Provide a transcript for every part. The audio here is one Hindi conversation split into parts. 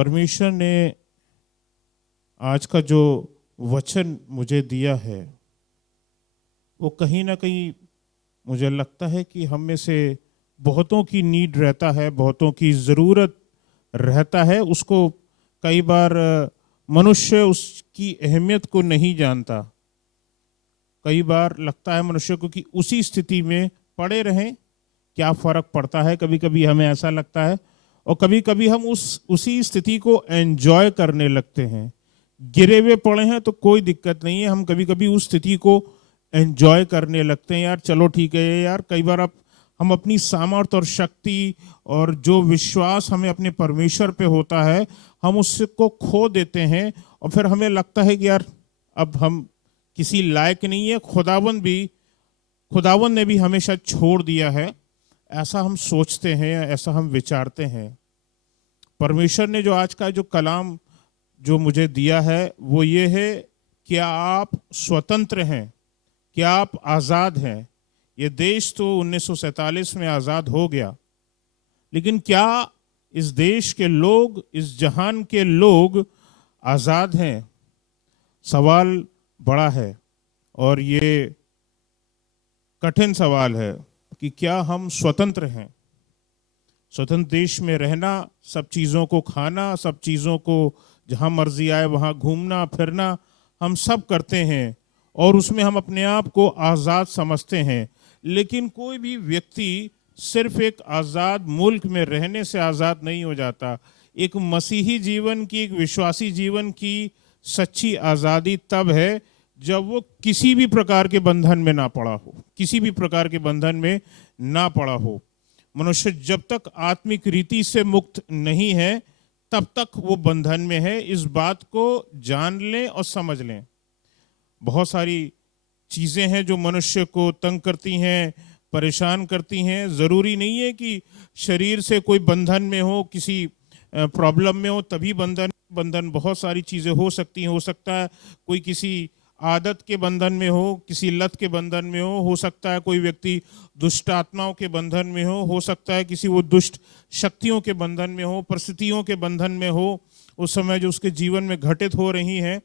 परमेश्वर ने आज का जो वचन मुझे दिया है वो कहीं ना कहीं मुझे लगता है कि हम में से बहुतों की नीड रहता है, बहुतों की ज़रूरत रहता है। उसको कई बार मनुष्य उसकी अहमियत को नहीं जानता। कई बार लगता है मनुष्य को कि उसी स्थिति में पड़े रहें, क्या फ़र्क पड़ता है। कभी कभी हमें ऐसा लगता है और कभी कभी हम उसी स्थिति को एंजॉय करने लगते हैं। गिरे हुए पड़े हैं तो कोई दिक्कत नहीं है, हम कभी कभी उस स्थिति को एंजॉय करने लगते हैं। यार चलो ठीक है यार, कई बार हम अपनी सामर्थ्य और शक्ति और जो विश्वास हमें अपने परमेश्वर पे होता है हम उसको खो देते हैं और फिर हमें लगता है कि यार अब हम किसी लायक नहीं है, खुदावन ने भी हमें शायद छोड़ दिया है। ऐसा हम सोचते हैं, ऐसा हम विचारते हैं। परमेश्वर ने जो आज का जो कलाम जो मुझे दिया है वो ये है, क्या आप स्वतंत्र हैं, क्या आप आज़ाद हैं। ये देश तो 1947 में आज़ाद हो गया, लेकिन क्या इस देश के लोग, इस जहान के लोग आज़ाद हैं? सवाल बड़ा है और ये कठिन सवाल है कि क्या हम स्वतंत्र हैं। स्वतंत्र देश में रहना, सब चीज़ों को खाना, सब चीज़ों को जहाँ मर्जी आए वहाँ घूमना फिरना, हम सब करते हैं और उसमें हम अपने आप को आज़ाद समझते हैं। लेकिन कोई भी व्यक्ति सिर्फ एक आज़ाद मुल्क में रहने से आज़ाद नहीं हो जाता। एक मसीही जीवन की, एक विश्वासी जीवन की सच्ची आज़ादी तब है जब वो किसी भी प्रकार के बंधन में ना पड़ा हो, किसी भी प्रकार के बंधन में ना पड़ा हो। मनुष्य जब तक आत्मिक रीति से मुक्त नहीं है तब तक वो बंधन में है। इस बात को जान लें और समझ लें। बहुत सारी चीज़ें हैं जो मनुष्य को तंग करती हैं, परेशान करती हैं। ज़रूरी नहीं है कि शरीर से कोई बंधन में हो, किसी प्रॉब्लम में हो तभी बंधन बहुत सारी चीज़ें हो सकती हैं। हो सकता है कोई किसी आदत के बंधन में हो, किसी लत के बंधन में हो सकता है कोई व्यक्ति दुष्ट आत्माओं के बंधन में हो सकता है किसी वो दुष्ट शक्तियों के बंधन में हो, परिस्थितियों के बंधन में हो, उस समय जो उसके जीवन में घटित हो रही हैं।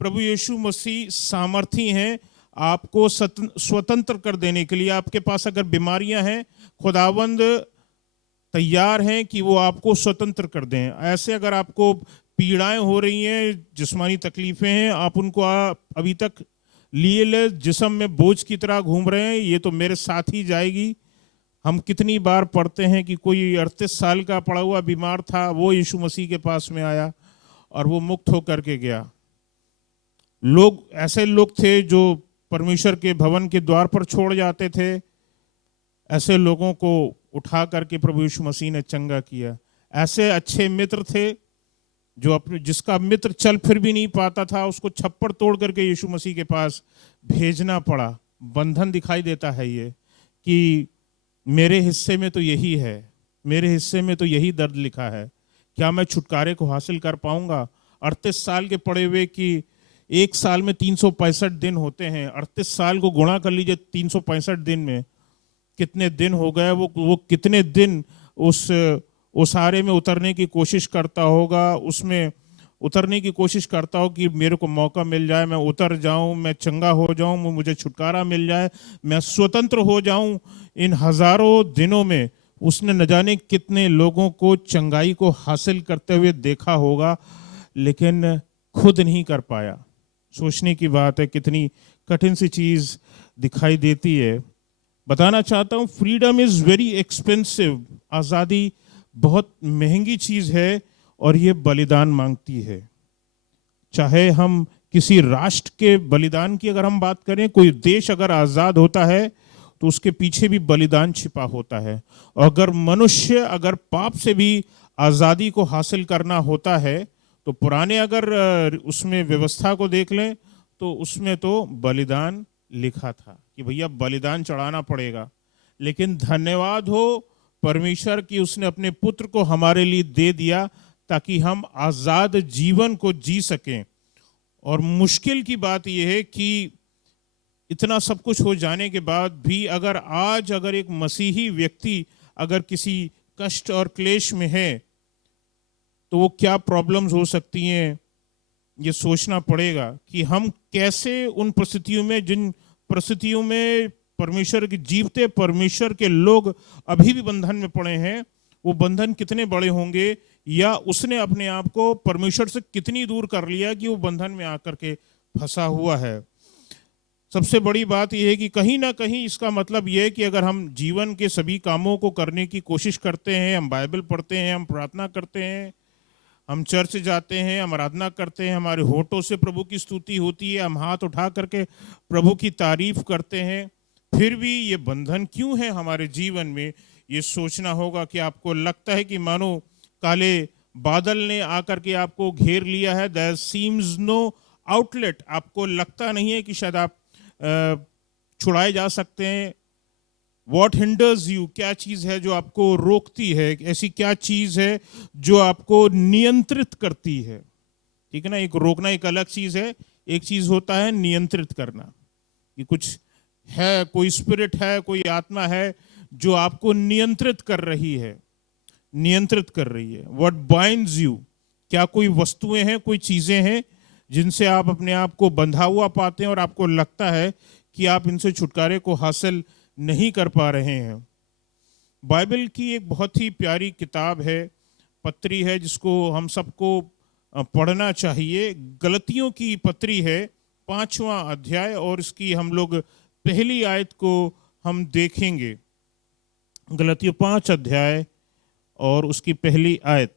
प्रभु यीशु मसीह सामर्थी हैं आपको स्वतंत्र कर देने के लिए। आपके पास अगर बीमारियां हैं, खुदावंद तैयार हैं कि वो आपको स्वतंत्र कर दें। ऐसे अगर आपको पीड़ाएं हो रही हैं, जिस्मानी तकलीफें हैं, आप उनको अभी तक लिए ले जिस्म में बोझ की तरह घूम रहे हैं, ये तो मेरे साथ ही जाएगी। हम कितनी बार पढ़ते हैं कि कोई 38 साल का पड़ा हुआ बीमार था, वो यीशु मसीह के पास में आया और वो मुक्त होकर के गया। ऐसे लोग थे जो परमेश्वर के भवन के द्वार पर छोड़ जाते थे, ऐसे लोगों को उठा करके प्रभु यीशु मसीह ने चंगा किया। ऐसे अच्छे मित्र थे जो जिसका मित्र चल फिर भी नहीं पाता था, उसको छप्पर तोड़ करके यीशु मसीह के पास भेजना पड़ा। बंधन दिखाई देता है ये कि मेरे हिस्से में तो यही है, मेरे हिस्से में तो यही दर्द लिखा है, क्या मैं छुटकारे को हासिल कर पाऊंगा। 38 साल के पड़े हुए कि एक साल में 365 दिन होते हैं, 38 साल को गुणा कर लीजिए 365 दिन में कितने दिन हो गए। वो कितने दिन उस ओसारे में उतरने की कोशिश करता होगा, उसमें उतरने की कोशिश करता हो कि मेरे को मौका मिल जाए, मैं उतर जाऊं, मैं चंगा हो जाऊं, मुझे छुटकारा मिल जाए, मैं स्वतंत्र हो जाऊं। इन हजारों दिनों में उसने न जाने कितने लोगों को चंगाई को हासिल करते हुए देखा होगा, लेकिन खुद नहीं कर पाया। सोचने की बात है, कितनी कठिन सी चीज दिखाई देती है। बताना चाहता हूँ, फ्रीडम इज वेरी एक्सपेंसिव। आज़ादी बहुत महंगी चीज है और ये बलिदान मांगती है। चाहे हम किसी राष्ट्र के बलिदान की अगर हम बात करें, कोई देश अगर आज़ाद होता है तो उसके पीछे भी बलिदान छिपा होता है। और अगर पाप से भी आज़ादी को हासिल करना होता है तो पुराने अगर उसमें व्यवस्था को देख लें तो उसमें तो बलिदान लिखा था कि भैया बलिदान चढ़ाना पड़ेगा। लेकिन धन्यवाद हो परमेश्वर की उसने अपने पुत्र को हमारे लिए दे दिया ताकि हम आज़ाद जीवन को जी सकें। और मुश्किल की बात यह है कि इतना सब कुछ हो जाने के बाद भी अगर एक मसीही व्यक्ति अगर किसी कष्ट और क्लेश में है तो वो क्या प्रॉब्लम्स हो सकती हैं, ये सोचना पड़ेगा कि हम कैसे उन परिस्थितियों में, जिन परिस्थितियों में परमेश्वर के जीवते परमेश्वर के लोग अभी भी बंधन में पड़े हैं, वो बंधन कितने बड़े होंगे, या उसने अपने आप को परमेश्वर से कितनी दूर कर लिया कि वो बंधन में आकर के फंसा हुआ है। सबसे बड़ी बात यह है कि कहीं ना कहीं इसका मतलब यह है कि अगर हम जीवन के सभी कामों को करने की कोशिश करते हैं, हम बाइबल पढ़ते हैं, हम प्रार्थना करते हैं, हम चर्च जाते हैं, हम आराधना करते हैं, हमारे होठों से प्रभु की स्तुति होती है, हम हाथ उठा करके प्रभु की तारीफ करते हैं, फिर भी ये बंधन क्यों है हमारे जीवन में, ये सोचना होगा। कि आपको लगता है कि मानो काले बादल ने आकर के आपको घेर लिया है, देयर सीम्स नो आउटलेट, आपको लगता नहीं है कि शायद आप छुड़ाए जा सकते हैं। What hinders you, क्या चीज है जो आपको रोकती है, ऐसी क्या चीज है जो आपको नियंत्रित करती है। ठीक है ना, एक रोकना एक अलग चीज है, एक चीज होता है नियंत्रित करना, कि कुछ है, कोई स्पिरिट है, कोई आत्मा है जो आपको नियंत्रित कर रही है, नियंत्रित कर रही है। What binds you, क्या कोई वस्तुएं हैं, कोई चीजें हैं जिनसे आप अपने आप को बंधा हुआ पाते हैं और आपको लगता है कि आप इनसे छुटकारे को हासिल नहीं कर पा रहे हैं। बाइबल की एक बहुत ही प्यारी किताब है, पत्री है, जिसको हम सबको पढ़ना चाहिए। गलतियों की पत्री है, 5वां अध्याय, और इसकी हम लोग पहली आयत को हम देखेंगे। गलतियों 5 अध्याय और उसकी पहली आयत।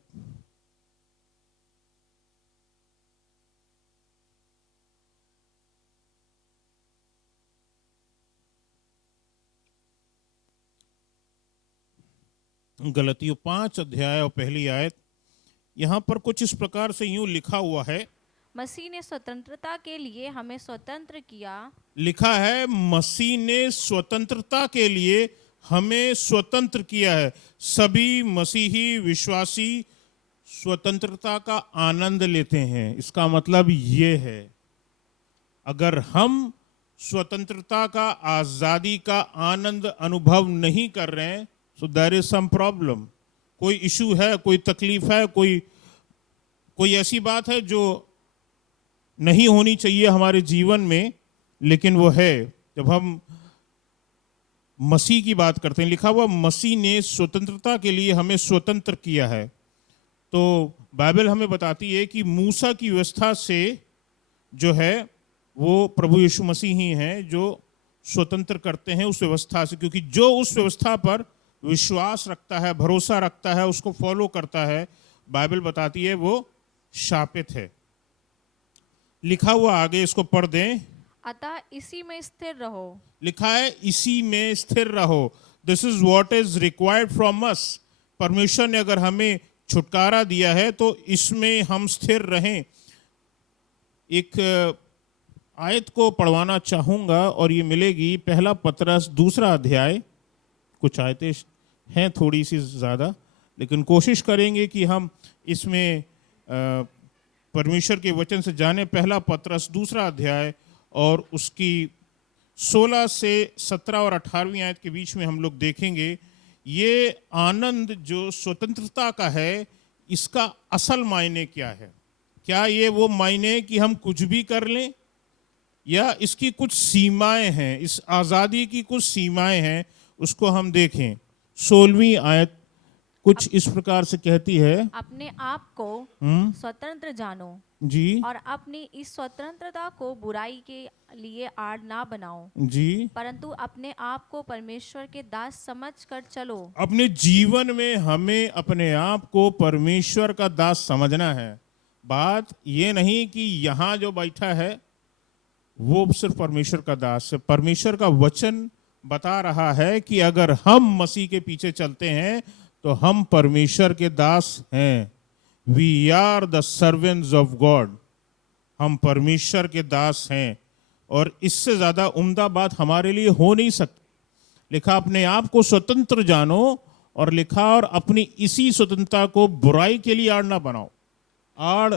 गलतियों 5 अध्याय और पहली आयत, यहाँ पर कुछ इस प्रकार से यूं लिखा हुआ है। मसीह ने स्वतंत्रता के लिए हमें स्वतंत्र किया। लिखा है मसीह ने स्वतंत्रता के लिए हमें स्वतंत्र किया है। सभी मसीही विश्वासी स्वतंत्रता का आनंद लेते हैं। इसका मतलब ये है, अगर हम स्वतंत्रता का, आजादी का आनंद अनुभव नहीं कर रहे हैं, so there is some problem, कोई इशू है, कोई तकलीफ है, कोई ऐसी बात है जो नहीं होनी चाहिए हमारे जीवन में, लेकिन वो है। जब हम मसीह की बात करते हैं, लिखा हुआ मसीह ने स्वतंत्रता के लिए हमें स्वतंत्र किया है, तो बाइबल हमें बताती है कि मूसा की व्यवस्था से जो है वो प्रभु यीशु मसीह ही हैं जो स्वतंत्र करते हैं उस व्यवस्था से, क्योंकि जो उस व्यवस्था पर विश्वास रखता है, भरोसा रखता है, उसको फॉलो करता है, बाइबल बताती है वो शापित है। लिखा हुआ आगे, इसको पढ़ दें। अतः इसी में स्थिर रहो। लिखा है इसी में स्थिर रहो। This is what is required from us. परमेश्वर ने अगर हमें छुटकारा दिया है तो इसमें हम स्थिर रहें। एक आयत को पढ़वाना चाहूंगा और ये मिलेगी पहला पतरस 2 अध्याय। कुछ आयतें हैं थोड़ी सी ज़्यादा, लेकिन कोशिश करेंगे कि हम इसमें परमेश्वर के वचन से जाने। पहला पतरस 2 अध्याय और उसकी 16 से 17 और 18वीं आयत के बीच में हम लोग देखेंगे ये आनंद जो स्वतंत्रता का है, इसका असल मायने क्या है। क्या ये वो मायने कि हम कुछ भी कर लें, या इसकी कुछ सीमाएं हैं, इस आज़ादी की कुछ सीमाएं हैं, उसको हम देखें। 16वीं आयत कुछ इस प्रकार से कहती है, अपने आप को स्वतंत्र जानो जी, और अपनी इस स्वतंत्रता को बुराई के लिए आड़ ना बनाओ जी, परंतु अपने आप को परमेश्वर के दास समझकर चलो। अपने जीवन में हमें अपने आप को परमेश्वर का दास समझना है। बात ये नहीं कि यहाँ जो बैठा है वो सिर्फ परमेश्वर का दास है। परमेश्वर का वचन बता रहा है कि अगर हम मसीह के पीछे चलते हैं तो हम परमेश्वर के दास हैं। We are the servants of God. हम परमेश्वर के दास हैं, और इससे ज्यादा उम्दा बात हमारे लिए हो नहीं सकती। लिखा अपने आप को स्वतंत्र जानो, और लिखा और अपनी इसी स्वतंत्रता को बुराई के लिए आड़ ना बनाओ। आड़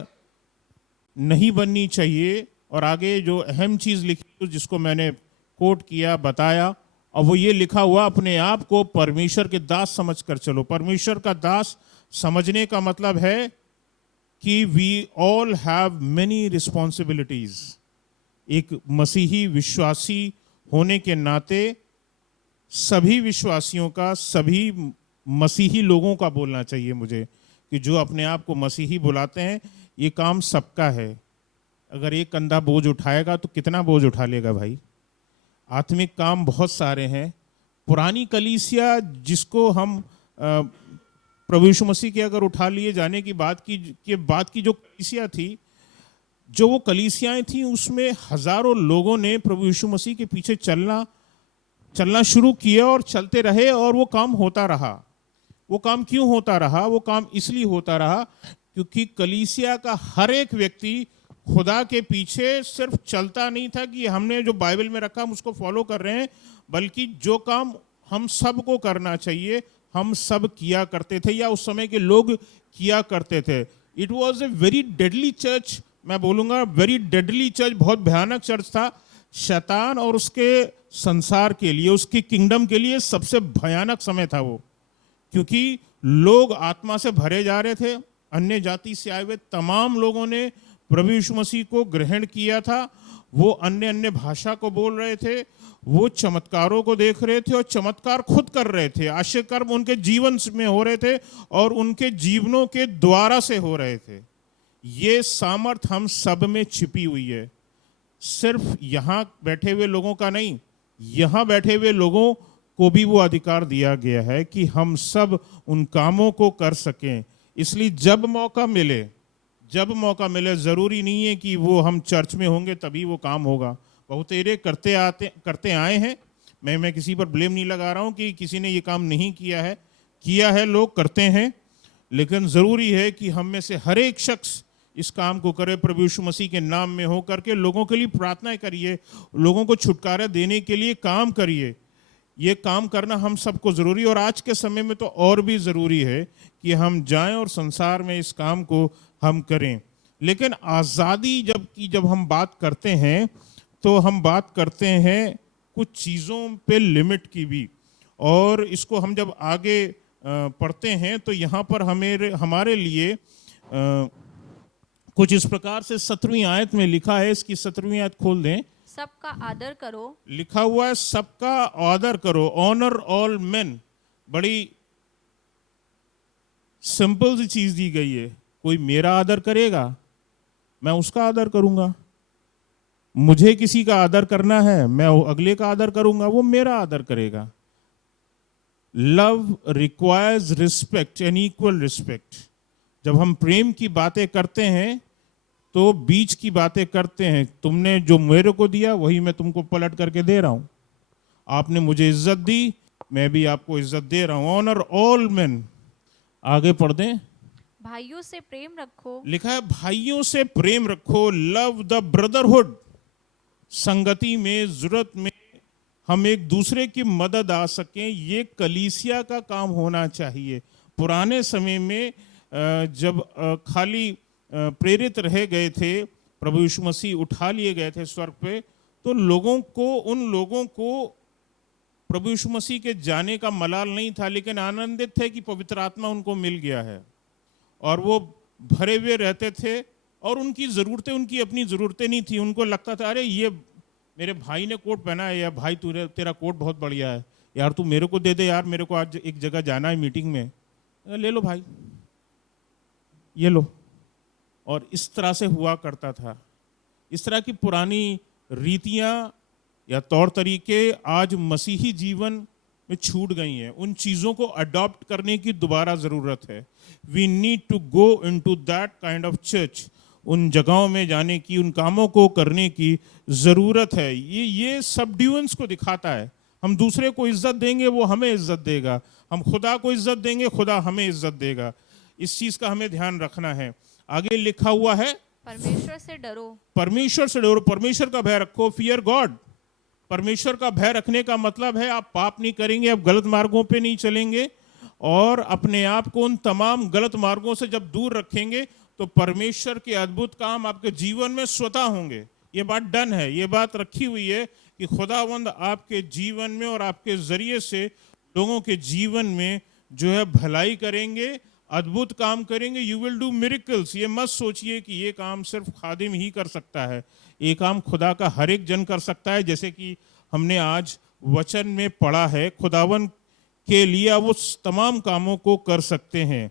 नहीं बननी चाहिए। और आगे जो अहम चीज लिखी जिसको मैंने कोट किया, बताया, और वो ये लिखा हुआ अपने आप को परमेश्वर के दास समझकर चलो। परमेश्वर का दास समझने का मतलब है कि we all have many responsibilities. एक मसीही विश्वासी होने के नाते सभी विश्वासियों का, सभी मसीही लोगों का बोलना चाहिए मुझे कि जो अपने आप को मसीही बुलाते हैं, ये काम सबका है। अगर एक कंधा बोझ उठाएगा तो कितना बोझ उठा लेगा भाई। आत्मिक काम बहुत सारे हैं। पुरानी कलीसिया जिसको हम प्रभु यीशु मसीह के अगर उठा लिए जाने की बात की जो कलीसिया थी, जो वो कलीसियाएं थी, उसमें हजारों लोगों ने प्रभु यीशु मसीह के पीछे चलना शुरू किया और चलते रहे, और वो काम होता रहा। वो काम क्यों होता रहा? वो काम इसलिए होता रहा क्योंकि कलीसिया का हर एक व्यक्ति खुदा के पीछे सिर्फ चलता नहीं था कि हमने जो बाइबल में रखा हम उसको फॉलो कर रहे हैं, बल्कि जो काम हम सबको करना चाहिए हम सब किया करते थे, या उस समय के लोग किया करते थे। It was a very deadly church, मैं बोलूँगा वेरी डेडली चर्च, बहुत भयानक चर्च था। शैतान और उसके संसार के लिए, उसकी किंगडम के लिए सबसे भयानक समय था वो, क्योंकि लोग आत्मा से भरे जा रहे थे। अन्य जाति से आए हुए तमाम लोगों ने प्रभु यीशु मसीह को ग्रहण किया था। वो अन्य भाषा को बोल रहे थे, वो चमत्कारों को देख रहे थे और चमत्कार खुद कर रहे थे। आश्चर्य कर्म उनके जीवन में हो रहे थे और उनके जीवनों के द्वारा से हो रहे थे। ये सामर्थ हम सब में छिपी हुई है, सिर्फ यहाँ बैठे हुए लोगों का नहीं, यहाँ बैठे हुए लोगों को भी वो अधिकार दिया गया है कि हम सब उन कामों को कर सकें। इसलिए जब मौका मिले, जरूरी नहीं है कि वो हम चर्च में होंगे तभी वो काम होगा। बहुतेरे करते आए हैं। मैं किसी पर ब्लेम नहीं लगा रहा हूँ कि किसी ने ये काम नहीं किया है, लोग करते हैं, लेकिन ज़रूरी है कि हम में से हर एक शख्स इस काम को करे। प्रभु यीशु मसीह के नाम में हो करके लोगों के लिए प्रार्थना करिए, लोगों को छुटकारा देने के लिए काम करिए। ये काम करना हम सबको ज़रूरी, और आज के समय में तो और भी ज़रूरी है कि हम जाएं और संसार में इस काम को हम करें। लेकिन आज़ादी जब हम बात करते हैं तो हम बात करते हैं कुछ चीज़ों पे लिमिट की भी, और इसको हम जब आगे पढ़ते हैं तो यहाँ पर हमारे लिए कुछ इस प्रकार से 17वीं आयत में लिखा है। इसकी 17वीं आयत खोल दें। सबका आदर करो, लिखा हुआ है सबका आदर करो, ऑनर ऑल मेन। बड़ी सिंपल सी चीज दी गई है। कोई मेरा आदर करेगा, मैं उसका आदर करूंगा। मुझे किसी का आदर करना है, मैं अगले का आदर करूंगा, वो मेरा आदर करेगा। Love requires respect and equal respect. जब हम प्रेम की बातें करते हैं तो बीच की बातें करते हैं। तुमने जो मेरे को दिया वही मैं तुमको पलट करके दे रहा हूं। आपने मुझे इज्जत दी, मैं भी आपको इज्जत दे रहा हूं। Honour all men. आगे पढ़ दें। भाइयों से प्रेम रखो, लिखा है भाइयों से प्रेम रखो। Love the brotherhood. संगति में, जरूरत में हम एक दूसरे की मदद आ सकें, ये कलीसिया का काम होना चाहिए। पुराने समय में जब खाली प्रेरित रह गए थे, प्रभु यीशु मसीह उठा लिए गए थे स्वर्ग पे, तो उन लोगों को प्रभु यीशु मसीह के जाने का मलाल नहीं था, लेकिन आनंदित थे कि पवित्र आत्मा उनको मिल गया है और वो भरे हुए रहते थे। और उनकी अपनी ज़रूरतें नहीं थी। उनको लगता था अरे ये मेरे भाई ने कोट पहना है, या भाई तेरा कोट बहुत बढ़िया है, यार तू मेरे को दे दे यार, मेरे को आज एक जगह जाना है मीटिंग में, ले लो भाई, ये लो। और इस तरह से हुआ करता था। इस तरह की पुरानी रीतियां या तौर तरीके आज मसीही जीवन में छूट गई हैं। उन चीज़ों को अडॉप्ट करने की दोबारा ज़रूरत है। We need to go into that kind of church. उन जगहों में जाने की, उन कामों को करने की ज़रूरत है। ये सबड्यूएंस को दिखाता है। हम दूसरे को इज्जत देंगे, वो हमें इज्जत देगा। हम खुदा को इज्जत देंगे, खुदा हमें इज्जत देगा। इस चीज़ का हमें ध्यान रखना है। आगे लिखा हुआ है परमेश्वर से डरो, परमेश्वर से डरो, परमेश्वर का भय रखो। Fear God. परमेश्वर का भय रखने का मतलब है आप पाप नहीं करेंगे, आप गलत मार्गों पे नहीं चलेंगे, और अपने आप को उन तमाम गलत मार्गों से जब दूर रखेंगे तो परमेश्वर के अद्भुत काम आपके जीवन में स्वतः होंगे। ये बात डन है, ये बात रखी हुई है कि खुदावंद आपके जीवन में और आपके जरिए से लोगों के जीवन में जो है भलाई करेंगे, अद्भुत काम करेंगे, यू विल डू मिरेकल्स। ये मत सोचिए कि ये काम सिर्फ खादिम ही कर सकता है, ये काम खुदा का हर एक जन कर सकता है। जैसे कि हमने आज वचन में पढ़ा है, खुदावन के लिए वो तमाम कामों को कर सकते हैं।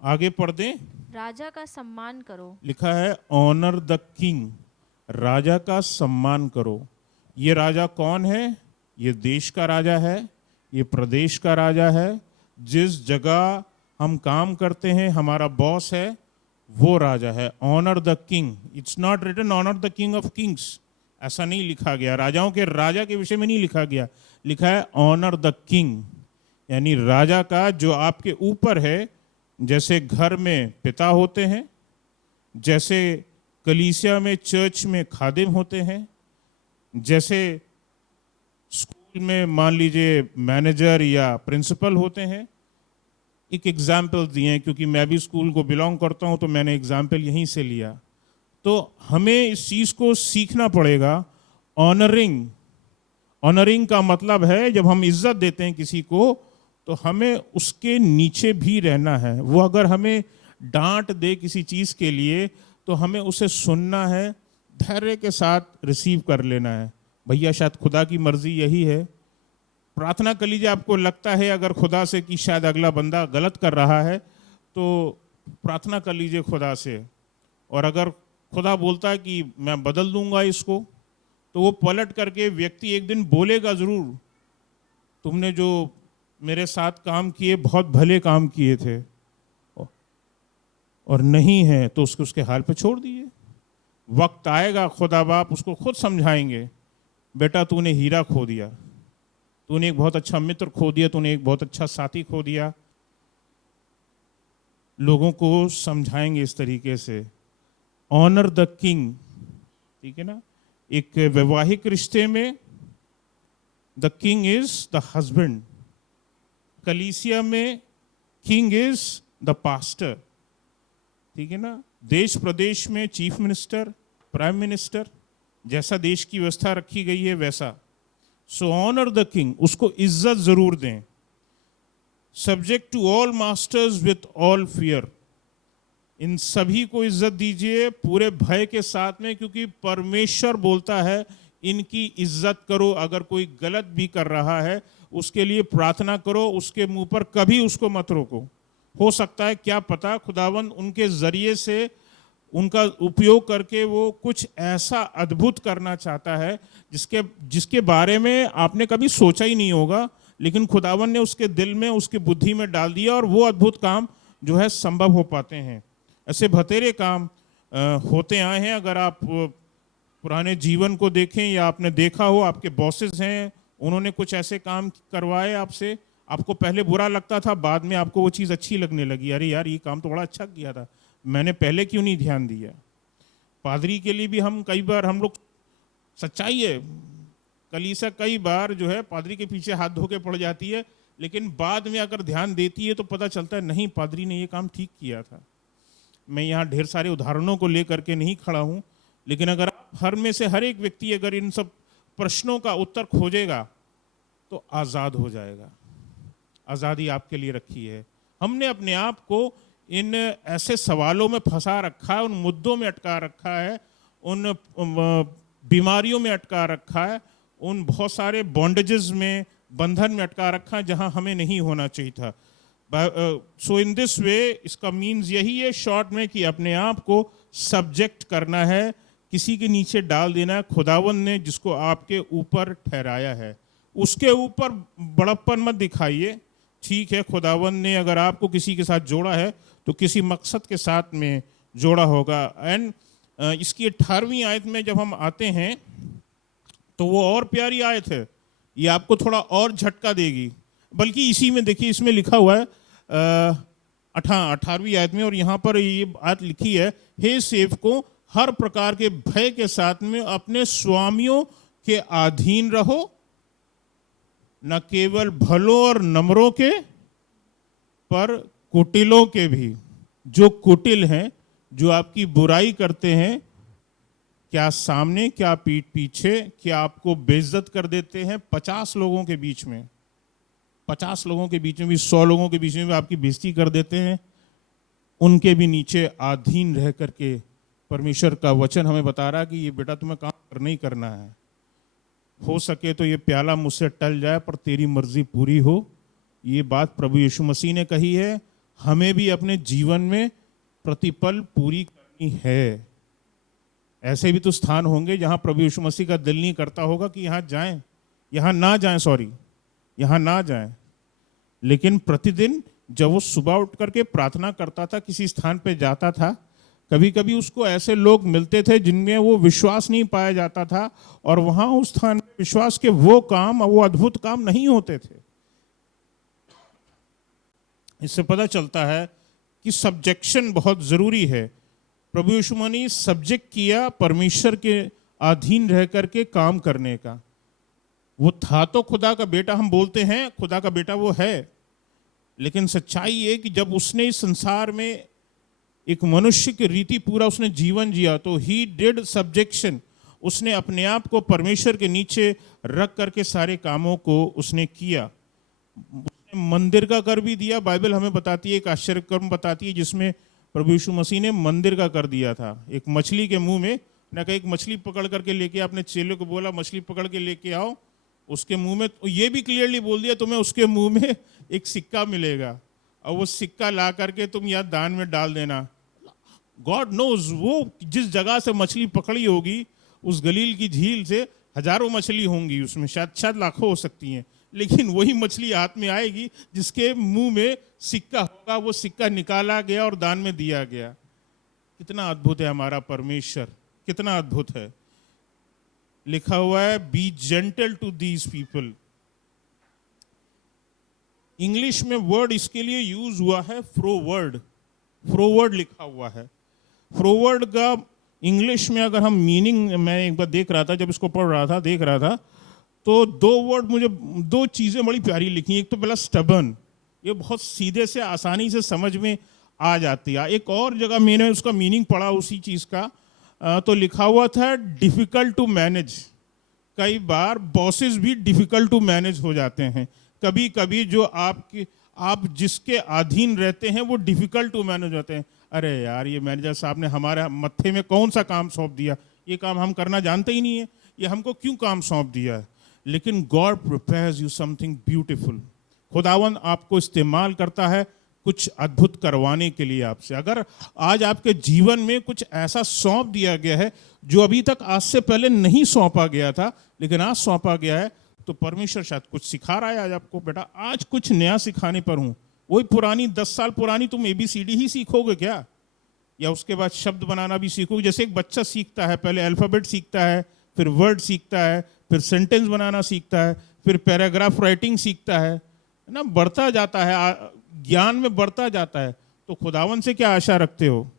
आगे पढ़ दें। राजा का सम्मान करो। लिखा है ऑनर द किंग, राजा का सम्मान करो। ये राजा कौन है? ये देश का राजा है, ये प्रदेश का राजा है। जिस जगह हम काम करते हैं, हमारा बॉस है, वो राजा है। Honour the king, it's not written honour the king of kings, ऐसा नहीं लिखा गया। राजाओं के राजा के विषय में नहीं लिखा गया, लिखा है ऑनर द किंग, यानी राजा का जो आपके ऊपर है। जैसे घर में पिता होते हैं, जैसे कलीसिया में चर्च में खादिम होते हैं, जैसे स्कूल में मान लीजिए मैनेजर या प्रिंसिपल होते हैं। एक एग्जाम्पल दिए हैं, क्योंकि मैं भी स्कूल को बिलोंग करता हूं तो मैंने एग्जाम्पल यहीं से लिया। तो हमें इस चीज़ को सीखना पड़ेगा। ऑनरिंग, ऑनरिंग का मतलब है जब हम इज्जत देते हैं किसी को तो हमें उसके नीचे भी रहना है। वो अगर हमें डांट दे किसी चीज़ के लिए तो हमें उसे सुनना है, धैर्य के साथ रिसीव कर लेना है। भैया शायद खुदा की मर्जी यही है। प्रार्थना कर लीजिए, आपको लगता है अगर खुदा से कि शायद अगला बंदा गलत कर रहा है तो प्रार्थना कर लीजिए खुदा से। और अगर खुदा बोलता है कि मैं बदल दूंगा इसको, तो वो पलट करके व्यक्ति एक दिन बोलेगा ज़रूर, तुमने जो मेरे साथ काम किए बहुत भले काम किए थे, और नहीं है तो उसको उसके हाल पे छोड़ दिए। वक्त आएगा खुदा बाप उसको खुद समझाएंगे, बेटा तूने हीरा खो दिया, तूने एक बहुत अच्छा मित्र खो दिया, तूने एक बहुत अच्छा साथी खो दिया। लोगों को समझाएंगे इस तरीके से। ऑनर द किंग, ठीक है ना। एक वैवाहिक रिश्ते में the king is the husband, कलीसिया में किंग इज द पास्टर, ठीक है ना। देश प्रदेश में चीफ मिनिस्टर, प्राइम मिनिस्टर, जैसा देश की व्यवस्था रखी गई है वैसा। सो ऑनर द किंग, उसको इज्जत जरूर दें। Subject to all masters with all fear, इन सभी को इज्जत दीजिए पूरे भय के साथ में, क्योंकि परमेश्वर बोलता है इनकी इज्जत करो। अगर कोई गलत भी कर रहा है उसके लिए प्रार्थना करो, उसके मुंह पर कभी उसको मत रोको। हो सकता है क्या पता खुदावंद उनके जरिए से, उनका उपयोग करके वो कुछ ऐसा अद्भुत करना चाहता है जिसके बारे में आपने कभी सोचा ही नहीं होगा, लेकिन खुदावंद ने उसके दिल में, उसके बुद्धि में डाल दिया, और वो अद्भुत काम जो है संभव हो पाते हैं। ऐसे बतेरे काम होते आए हैं। अगर आप पुराने जीवन को देखें या आपने देखा हो, आपके बॉसेस हैं, उन्होंने कुछ ऐसे काम करवाए आपसे, आपको पहले बुरा लगता था, बाद में आपको वो चीज़ अच्छी लगने लगी। अरे यार ये काम तो बड़ा अच्छा किया था, मैंने पहले क्यों नहीं ध्यान दिया। पादरी के लिए भी हम कई बार, हम लोग, सच्चाई है, कलीसिया कई बार जो है पादरी के पीछे हाथ धो के पड़ जाती है, लेकिन बाद में अगर ध्यान देती है तो पता चलता है नहीं, पादरी ने ये काम ठीक किया था। मैं यहाँ ढेर सारे उदाहरणों को लेकर के नहीं खड़ा हूँ, लेकिन अगर हर में से हर एक व्यक्ति अगर इन सब प्रश्नों का उत्तर खोजेगा तो आज़ाद हो जाएगा। आज़ादी आपके लिए रखी है। हमने अपने आप को इन ऐसे सवालों में फंसा रखा है, उन मुद्दों में अटका रखा है, उन बीमारियों में अटका रखा है, उन बहुत सारे बॉन्डेजेस में, बंधन में अटका रखा है जहां हमें नहीं होना चाहिए था। सो इन दिस वे, इसका मीन्स यही है शॉर्ट में कि अपने आप को सब्जेक्ट करना है, किसी के नीचे डाल देना है। खुदावंद ने जिसको आपके ऊपर ठहराया है उसके ऊपर बड़प्पन मत दिखाइए। ठीक है, खुदावंद ने अगर आपको किसी के साथ जोड़ा है तो किसी मकसद के साथ में जोड़ा होगा। एंड इसकी 18वीं आयत में जब हम आते हैं तो वो और प्यारी आयत है, ये आपको थोड़ा और झटका देगी। बल्कि इसी में देखिए, इसमें लिखा हुआ है 18वीं आयत में, और यहाँ पर ये आयत लिखी है, हे सेवकों हर प्रकार के भय के साथ में अपने स्वामियों के अधीन रहो, न केवल भलों और नम्रों के पर कुटिलों के भी। जो कुटिल हैं, जो आपकी बुराई करते हैं, क्या सामने क्या पीठ पीछे, क्या आपको बेइज्जत कर देते हैं 50 लोगों के बीच में, 50 लोगों के बीच में भी, 100 लोगों के बीच में भी आपकी बेइज्जती कर देते हैं, उनके भी नीचे अधीन रह करके परमेश्वर का वचन हमें बता रहा है कि ये बेटा तुम्हें काम करना ही करना है। हो सके तो ये प्याला मुझसे टल जाए पर तेरी मर्जी पूरी हो। ये बात प्रभु यीशु मसीह ने कही है, हमें भी अपने जीवन में प्रतिपल पूरी करनी है। ऐसे भी तो स्थान होंगे जहां प्रभु यीशु मसीह का दिल नहीं करता होगा कि यहाँ जाएं, यहाँ ना जाएं। लेकिन प्रतिदिन जब वो सुबह उठ करके प्रार्थना करता था, किसी स्थान पे जाता था, कभी कभी उसको ऐसे लोग मिलते थे जिनमें वो विश्वास नहीं पाया जाता था, और वहां उस स्थान में विश्वास के वो काम, वो अद्भुत काम नहीं होते थे। इससे पता चलता है कि सब्जेक्शन बहुत जरूरी है। प्रभु यीशु मसीह ने सब्जेक्ट किया परमेश्वर के अधीन रह करके काम करने का। वो था तो खुदा का बेटा, हम बोलते हैं खुदा का बेटा वो है, लेकिन सच्चाई ये कि जब उसने इस संसार में एक मनुष्य की रीति पूरा उसने जीवन जिया, तो ही डिड सब्जेक्शन। उसने अपने आप को परमेश्वर के नीचे रख करके सारे कामों को उसने किया। उसने मंदिर का कर भी दिया। बाइबल हमें बताती है, एक आश्चर्य कर्म बताती है जिसमें प्रभु यीशु मसीह ने मंदिर का कर दिया था। एक मछली के मुंह में ना, एक मछली पकड़ करके लेके अपने चेलों को बोला मछली पकड़ के लेके आओ, उसके मुंह में ये भी क्लियरली बोल दिया तुम्हें उसके मुंह में एक सिक्का मिलेगा, और वो सिक्का ला करके तुम यहाँ दान में डाल देना। गॉड नोज वो जिस जगह से मछली पकड़ी होगी, उस गलील की झील से हजारों मछली होंगी, उसमें शायद लाखों हो सकती हैं, लेकिन वही मछली हाथ में आएगी जिसके मुंह में सिक्का होगा। वो सिक्का निकाला गया और दान में दिया गया। कितना अद्भुत है हमारा परमेश्वर, कितना अद्भुत है। लिखा हुआ है be gentle to these people. English में वर्ड इसके लिए यूज हुआ है फ्रोवर्ड। फ्रोवर्ड लिखा हुआ है। फ्रोवर्ड का इंग्लिश में अगर हम मीनिंग, मैं एक बार देख रहा था, जब इसको पढ़ रहा था देख रहा था, तो दो चीजें बड़ी प्यारी लिखी। एक तो पहला स्टबर्न, ये बहुत सीधे से आसानी से समझ में आ जाती है। एक और जगह मैंने उसका मीनिंग पढ़ा उसी चीज का, तो लिखा हुआ था डिफिकल्ट टू मैनेज। कई बार बॉसेस भी डिफिकल्ट टू मैनेज हो जाते हैं। कभी कभी जो आप जिसके अधीन रहते हैं वो डिफिकल्ट टू मैनेज होते हैं। अरे यार, ये मैनेजर साहब ने हमारे मत्थे में कौन सा काम सौंप दिया, ये काम हम करना जानते ही नहीं है, ये हमको क्यों काम सौंप दिया है। लेकिन God prepares you something beautiful. खुदावन आपको इस्तेमाल करता है कुछ अद्भुत करवाने के लिए आपसे। अगर आज आपके जीवन में कुछ ऐसा सौंप दिया गया है जो अभी तक आज से पहले नहीं सौंपा गया था, लेकिन आज सौंपा गया है, तो परमेश्वर शायद कुछ सिखा रहा है आज आपको। बेटा आज कुछ नया सिखाने पर हूं। वही पुरानी 10 साल पुरानी तुम ABCD ही सीखोगे क्या, या उसके बाद शब्द बनाना भी सीखोगे? जैसे एक बच्चा सीखता है, पहले अल्फाबेट सीखता है, फिर वर्ड सीखता है, फिर सेंटेंस बनाना सीखता है, फिर पैराग्राफ राइटिंग सीखता है ना, बढ़ता जाता है, ज्ञान में बढ़ता जाता है। तो खुदावन से क्या आशा रखते हो?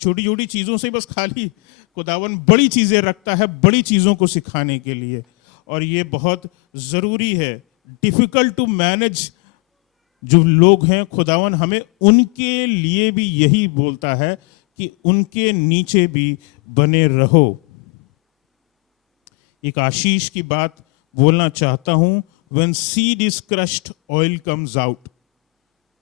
छोटी छोटी चीजों से बस खाली? खुदावन बड़ी चीजें रखता है, बड़ी चीजों को सिखाने के लिए, और ये बहुत जरूरी है। डिफिकल्ट टू मैनेज जो लोग हैं, खुदावन हमें उनके लिए भी यही बोलता है कि उनके नीचे भी बने रहो। एक आशीष की बात बोलना चाहता हूं। When seed is crushed, oil comes out.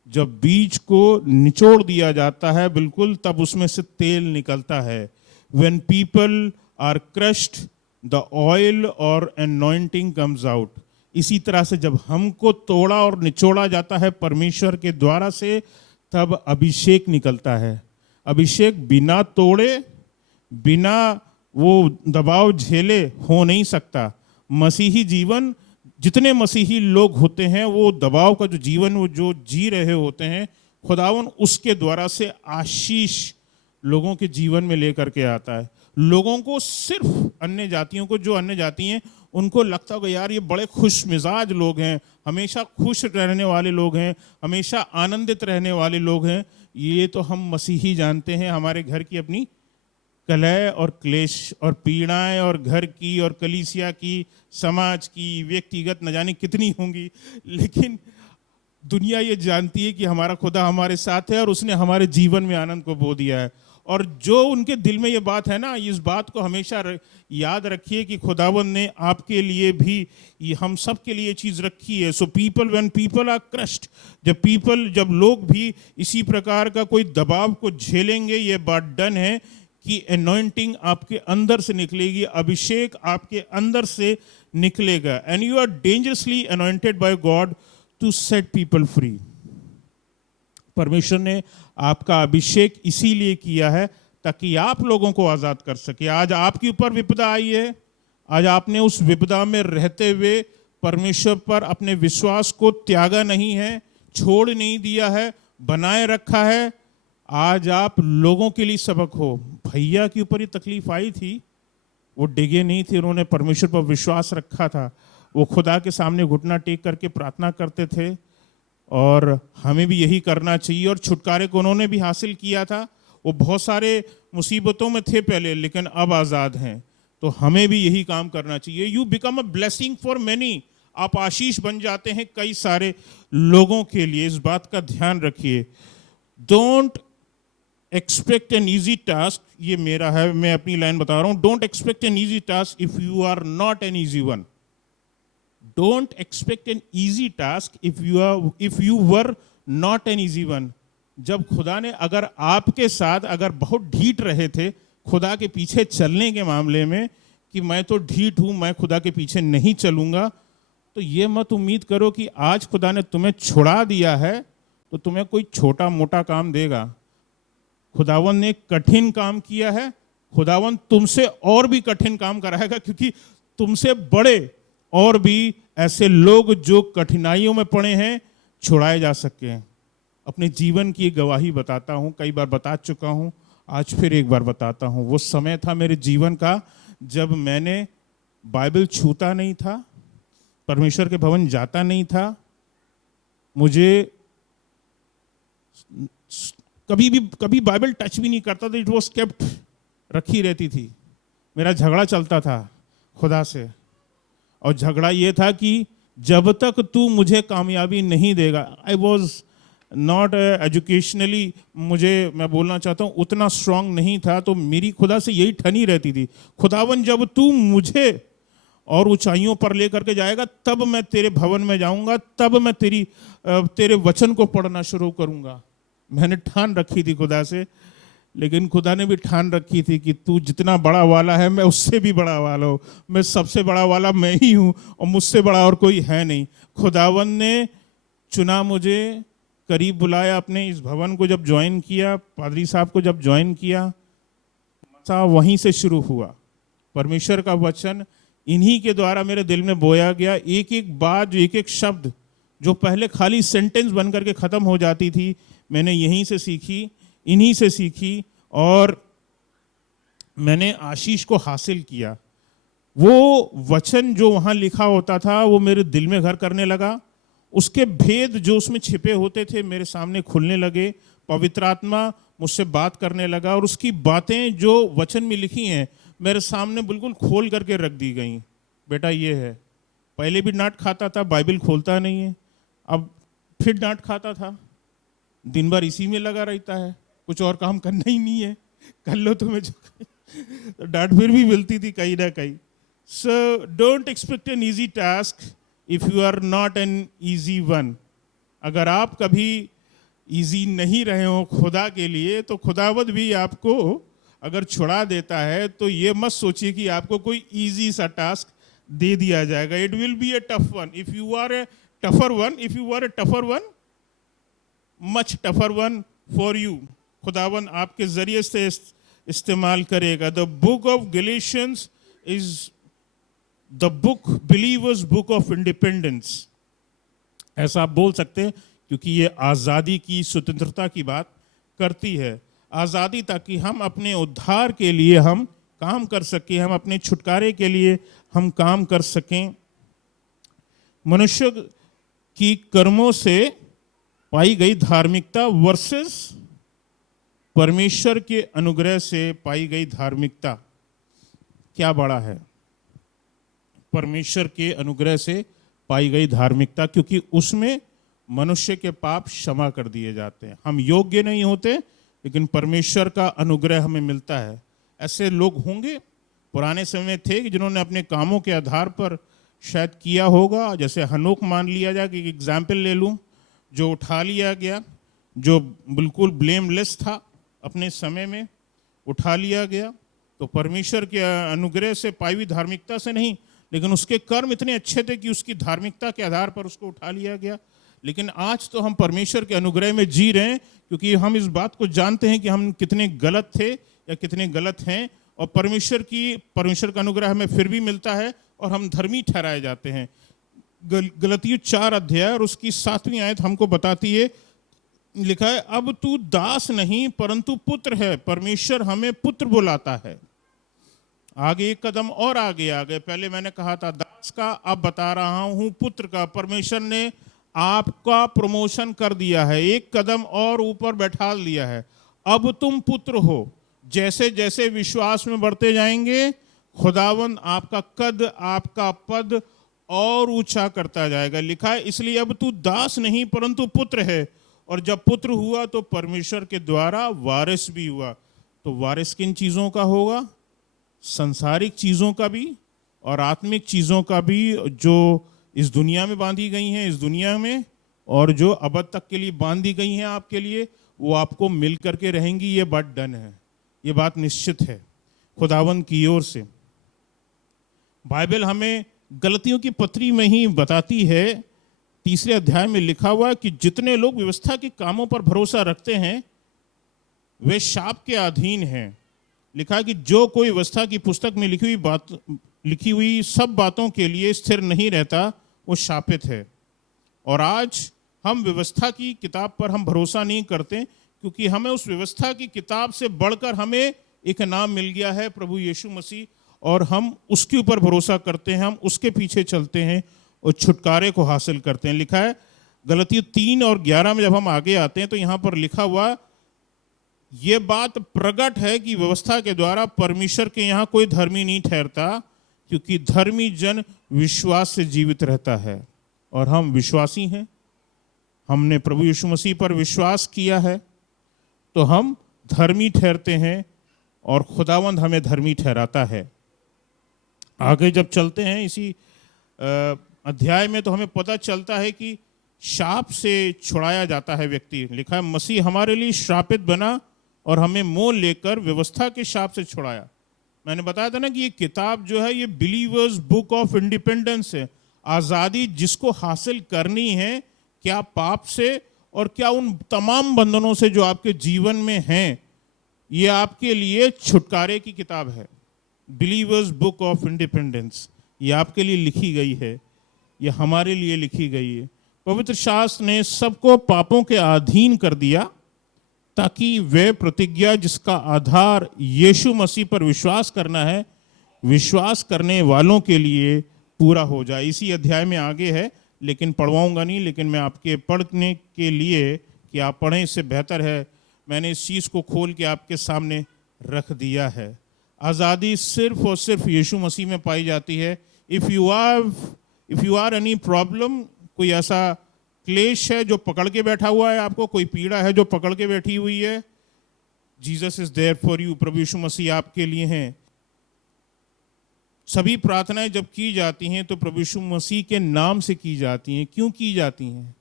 जब बीज को निचोड़ दिया जाता है बिल्कुल, तब उसमें से तेल निकलता है। When people are crushed, the oil or anointing comes out. इसी तरह से जब हमको तोड़ा और निचोड़ा जाता है परमेश्वर के द्वारा से, तब अभिषेक निकलता है। अभिषेक बिना तोड़े, बिना वो दबाव झेले हो नहीं सकता। मसीही जीवन, जितने मसीही लोग होते हैं, वो दबाव का जो जीवन वो जो जी रहे होते हैं, खुदावन उसके द्वारा से आशीष लोगों के जीवन में लेकर के आता है। लोगों को, सिर्फ अन्य जातियों को, जो अन्य जाति हैं उनको लगता होगा यार ये बड़े खुश मिजाज लोग हैं, हमेशा खुश रहने वाले लोग हैं, हमेशा आनंदित रहने वाले लोग हैं। ये तो हम मसीही जानते हैं, हमारे घर की अपनी कलह और क्लेश और पीड़ाएं, और घर की और कलीसिया की, समाज की, व्यक्तिगत न जाने कितनी होंगी। लेकिन दुनिया ये जानती है कि हमारा खुदा हमारे साथ है और उसने हमारे जीवन में आनंद को बो दिया है। और जो उनके दिल में ये बात है ना, इस बात को हमेशा याद रखिए कि खुदावंद ने आपके लिए भी हम सब के लिए चीज रखी है। So people, when people are crushed, जब लोग भी इसी प्रकार का कोई दबाव को झेलेंगे, ये बात डन है कि एनॉइंटिंग आपके अंदर से निकलेगी, अभिषेक आपके अंदर से निकलेगा। And you are dangerously anointed by God to set people free. परमेश्वर ने आपका अभिषेक इसीलिए किया है ताकि आप लोगों को आजाद कर सके। आज आपके ऊपर विपदा आई है, आज आपने उस विपदा में रहते हुए परमेश्वर पर अपने विश्वास को त्यागा नहीं है, छोड़ नहीं दिया है, बनाए रखा है। आज आप लोगों के लिए सबक हो। भैया के ऊपर ये तकलीफ आई थी, वो डिगे नहीं थे, उन्होंने परमेश्वर पर विश्वास रखा था। वो खुदा के सामने घुटना टेक करके प्रार्थना करते थे, और हमें भी यही करना चाहिए। और छुटकारे को उन्होंने भी हासिल किया था। वो बहुत सारे मुसीबतों में थे पहले, लेकिन अब आज़ाद हैं। तो हमें भी यही काम करना चाहिए। You become a blessing for many. आप आशीष बन जाते हैं कई सारे लोगों के लिए। इस बात का ध्यान रखिए। Don't expect an easy task, ये मेरा है, मैं अपनी लाइन बता रहा हूं। Don't expect an easy task if you are not an easy one. Don't expect an easy task if you were not an easy one. जब खुदा ने अगर आपके साथ अगर बहुत ढीठ रहे थे खुदा के पीछे चलने के मामले में, कि मैं तो ढीठ हूं, मैं खुदा के पीछे नहीं चलूंगा, तो ये मत उम्मीद करो कि आज खुदा ने तुम्हें छुड़ा दिया है तो तुम्हें कोई छोटा मोटा काम देगा। खुदावन ने कठिन काम किया है, खुदावन तुमसे और भी कठिन काम कराएगा, क्योंकि तुमसे बड़े और भी ऐसे लोग जो कठिनाइयों में पड़े हैं छुड़ाए जा सके। अपने जीवन की गवाही बताता हूं, कई बार बता चुका हूं, आज फिर एक बार बताता हूं। वो समय था मेरे जीवन का जब मैंने बाइबल छूता नहीं था, परमेश्वर के भवन जाता नहीं था, मुझे कभी बाइबल टच भी नहीं करता था। इट वॉज केप्ट, रखी रहती थी। मेरा झगड़ा चलता था खुदा से, और झगड़ा ये था कि जब तक तू मुझे कामयाबी नहीं देगा। आई वॉज नॉट एजुकेशनली, मैं बोलना चाहता हूँ उतना स्ट्रांग नहीं था, तो मेरी खुदा से यही ठनी रहती थी, खुदावन जब तू मुझे और ऊंचाइयों पर लेकर के जाएगा तब मैं तेरे भवन में जाऊंगा, तब मैं तेरे वचन को पढ़ना शुरू करूंगा। मैंने ठान रखी थी खुदा से, लेकिन खुदा ने भी ठान रखी थी कि तू जितना बड़ा वाला है मैं उससे भी बड़ा वाला हूँ, मैं सबसे बड़ा वाला मैं ही हूँ और मुझसे बड़ा और कोई है नहीं। खुदावन ने चुना, मुझे करीब बुलाया अपने इस भवन को। जब ज्वाइन किया, पादरी साहब को जब ज्वाइन किया, मसा वहीं से शुरू हुआ। परमेश्वर का वचन इन्हीं के द्वारा मेरे दिल में बोया गया। एक एक बात, एक एक शब्द जो पहले खाली सेंटेंस बन करके ख़त्म हो जाती थी, मैंने यहीं से सीखी, इन्हीं से सीखी, और मैंने आशीष को हासिल किया। वो वचन जो वहाँ लिखा होता था वो मेरे दिल में घर करने लगा। उसके भेद जो उसमें छिपे होते थे मेरे सामने खुलने लगे। पवित्र आत्मा मुझसे बात करने लगा, और उसकी बातें जो वचन में लिखी हैं मेरे सामने बिल्कुल खोल करके रख दी गई। बेटा ये है, पहले भी डांट खाता था, बाइबल खोलता नहीं है, अब फिर डांट खाता था, दिन भर इसी में लगा रहता है, कुछ और काम करना ही नहीं है, कर लो तुम्हें जो डांट फिर भी मिलती थी कहीं ना कहीं। So don't expect an easy task if you are not an easy one. अगर आप कभी ईजी नहीं रहे हो खुदा के लिए, तो खुदावद भी आपको अगर छुड़ा देता है तो ये मत सोचिए कि आपको कोई ईजी सा टास्क दे दिया जाएगा। It will be a tough one if you are a tougher one, much tougher one for you. खुदावन आपके जरिए से इस्तेमाल करेगा। The book of Galatians is the book, believers book of independence, ऐसा आप बोल सकते हैं, क्योंकि ये आज़ादी की, स्वतंत्रता की बात करती है। आज़ादी ताकि हम अपने उद्धार के लिए हम काम कर सकें, हम अपने छुटकारे के लिए हम काम कर सकें। मनुष्य की कर्मों से पाई गई धार्मिकता वर्सेस परमेश्वर के अनुग्रह से पाई गई धार्मिकता, क्या बड़ा है? परमेश्वर के अनुग्रह से पाई गई धार्मिकता, क्योंकि उसमें मनुष्य के पाप क्षमा कर दिए जाते हैं। हम योग्य नहीं होते, लेकिन परमेश्वर का अनुग्रह हमें मिलता है। ऐसे लोग होंगे, पुराने समय में थे कि जिन्होंने अपने कामों के आधार पर शायद किया होगा। जैसे हनोक मान लिया जाए कि एग्जाम्पल ले लूँ, जो उठा लिया गया, जो बिल्कुल ब्लेमलेस था, अपने समय में उठा लिया गया। तो परमेश्वर के अनुग्रह से पाई हुई धार्मिकता से नहीं, लेकिन उसके कर्म इतने अच्छे थे कि उसकी धार्मिकता के आधार पर उसको उठा लिया गया। लेकिन आज तो हम परमेश्वर के अनुग्रह में जी रहे हैं, क्योंकि हम इस बात को जानते हैं कि हम कितने गलत थे या कितने गलत हैं, और परमेश्वर का अनुग्रह हमें फिर भी मिलता है और हम धर्मी ठहराए जाते हैं। गलतियों 4 अध्याय और उसकी 7वीं आयत हमको बताती है, लिखा है, अब तू दास नहीं परंतु पुत्र है। परमेश्वर हमें पुत्र बुलाता है। आगे एक कदम और आगे आ गए। पहले मैंने कहा था दास का, अब बता रहा हूं पुत्र का। परमेश्वर ने आपका प्रमोशन कर दिया है, एक कदम और ऊपर बैठा दिया है। अब तुम पुत्र हो। जैसे जैसे विश्वास में बढ़ते जाएंगे, खुदावंद आपका कद, आपका पद और ऊंचा करता जाएगा। लिखा है, इसलिए अब तू दास नहीं परंतु पुत्र है, और जब पुत्र हुआ तो परमेश्वर के द्वारा वारिस भी हुआ। तो वारिस किन चीजों का होगा? संसारिक चीजों का भी और आत्मिक चीजों का भी, जो इस दुनिया में बांधी गई हैं, इस दुनिया में, और जो अब तक के लिए बांधी गई हैं आपके लिए, वो आपको मिल करके रहेंगी। ये बात डन है, ये बात निश्चित है खुदावंद की ओर से। बाइबल हमें गलतियों की पत्री में ही बताती है, 3 अध्याय में लिखा हुआ है कि जितने लोग व्यवस्था के कामों पर भरोसा रखते हैं वे शाप के अधीन हैं। लिखा है कि जो कोई व्यवस्था की पुस्तक में लिखी हुई सब बातों के लिए स्थिर नहीं रहता, वो शापित है। और आज हम व्यवस्था की किताब पर हम भरोसा नहीं करते, क्योंकि हमें उस व्यवस्था की किताब से बढ़कर हमें एक नाम मिल गया है, प्रभु यीशु मसीह, और हम उसके ऊपर भरोसा करते हैं, हम उसके पीछे चलते हैं और छुटकारे को हासिल करते हैं। लिखा है गलतियों 3 और 11 में जब हम आगे आते हैं तो यहाँ पर लिखा हुआ, ये बात प्रकट है कि व्यवस्था के द्वारा परमेश्वर के यहाँ कोई धर्मी नहीं ठहरता, क्योंकि धर्मी जन विश्वास से जीवित रहता है। और हम विश्वासी हैं, हमने प्रभु यीशु मसीह पर विश्वास किया है, तो हम धर्मी ठहरते हैं और खुदावंद हमें धर्मी ठहराता है। आगे जब चलते हैं इसी अध्याय में, तो हमें पता चलता है कि शाप से छुड़ाया जाता है व्यक्ति। लिखा है, मसीह हमारे लिए श्रापित बना और हमें मोल लेकर व्यवस्था के शाप से छुड़ाया। मैंने बताया था ना कि ये किताब जो है, ये बिलीवर्स बुक ऑफ इंडिपेंडेंस है। आज़ादी जिसको हासिल करनी है, क्या पाप से और क्या उन तमाम बंधनों से जो आपके जीवन में हैं, ये आपके लिए छुटकारे की किताब है। बिलीवर्स बुक ऑफ इंडिपेंडेंस, ये आपके लिए लिखी गई है, ये हमारे लिए लिखी गई है। पवित्र शास्त्र ने सबको पापों के अधीन कर दिया, ताकि वे प्रतिज्ञा जिसका आधार यीशु मसीह पर विश्वास करना है, विश्वास करने वालों के लिए पूरा हो जाए। इसी अध्याय में आगे है, लेकिन पढ़वाऊंगा नहीं, लेकिन मैं आपके पढ़ने के लिए कि आप पढ़ें, इससे बेहतर है मैंने इस चीज़ को खोल के आपके सामने रख दिया है। आज़ादी सिर्फ और सिर्फ यीशु मसीह में पाई जाती है। If you are any problem, कोई ऐसा क्लेश है जो पकड़ के बैठा हुआ है आपको, कोई पीड़ा है जो पकड़ के बैठी हुई है, Jesus is there for you. प्रभु यीशु मसीह आपके लिए हैं। सभी प्रार्थनाएं जब की जाती हैं तो प्रभु यीशु मसीह के नाम से की जाती हैं। क्यों की जाती हैं?